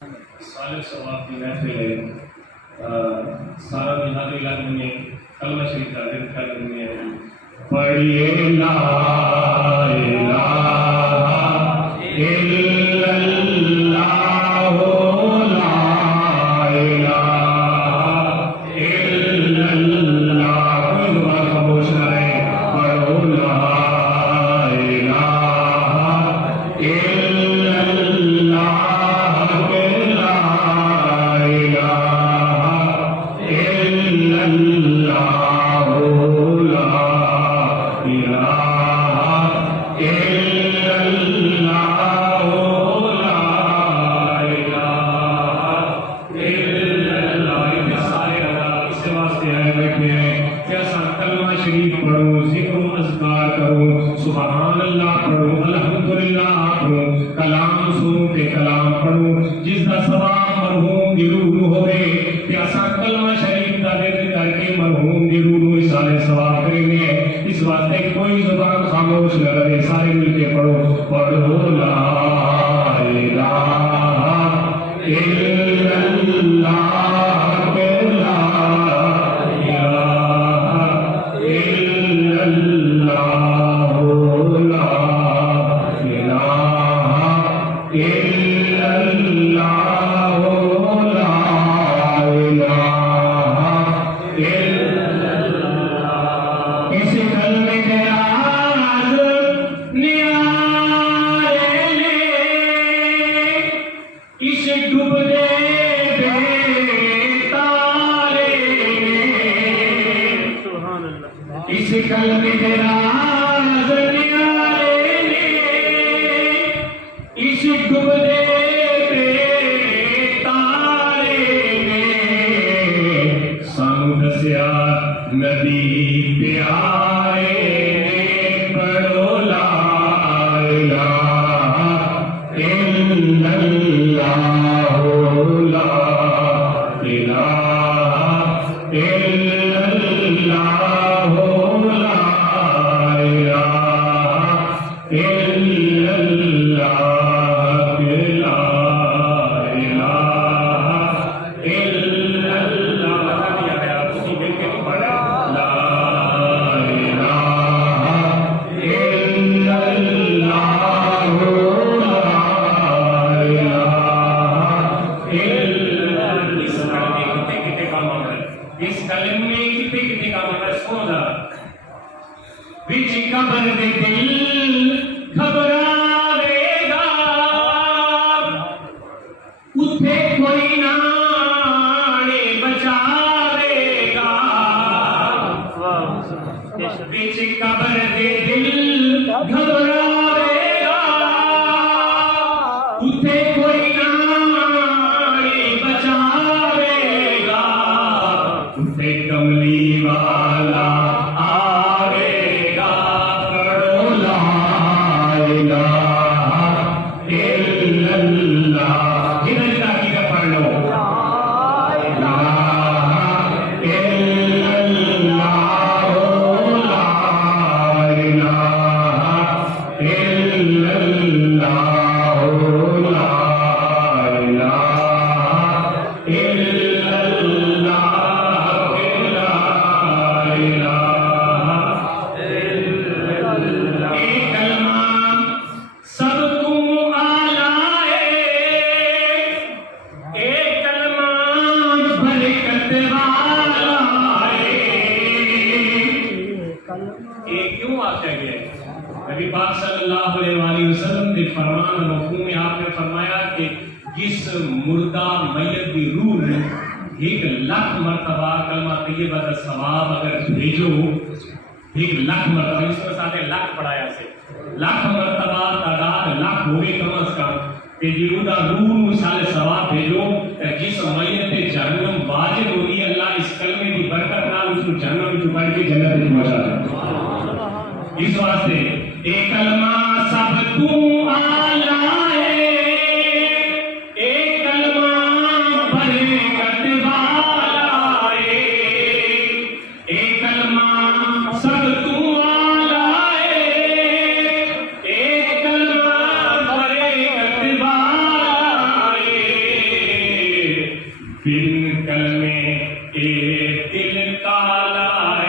صالح ثواب کی محفل ہے، سارا جہاد علاقے میں کلمہ شریف تعلیم کرنے میں پڑھیے لا الہ الا اللہ لا الہ الا اللہ، کوئی زبان خاموش نہ رہے، پڑھو لا الہ الا اللہ سبحان اللہ پڑھو، الحمدللہ پڑھو، کلام سنو تے کلام پڑھو، جس کا ثواب مرحوم دی روح ہوئے تے اساں کلمہ شریف دا ذکر کر کے مرحوم دی روح نوں سارے ثواب کریں گے۔ اس واسطے کوئی زبان خاموش نہ رہے، سارے مل کے پڑھو، پڑھو لا الہ الا اللہ بن کلمے کے دل کا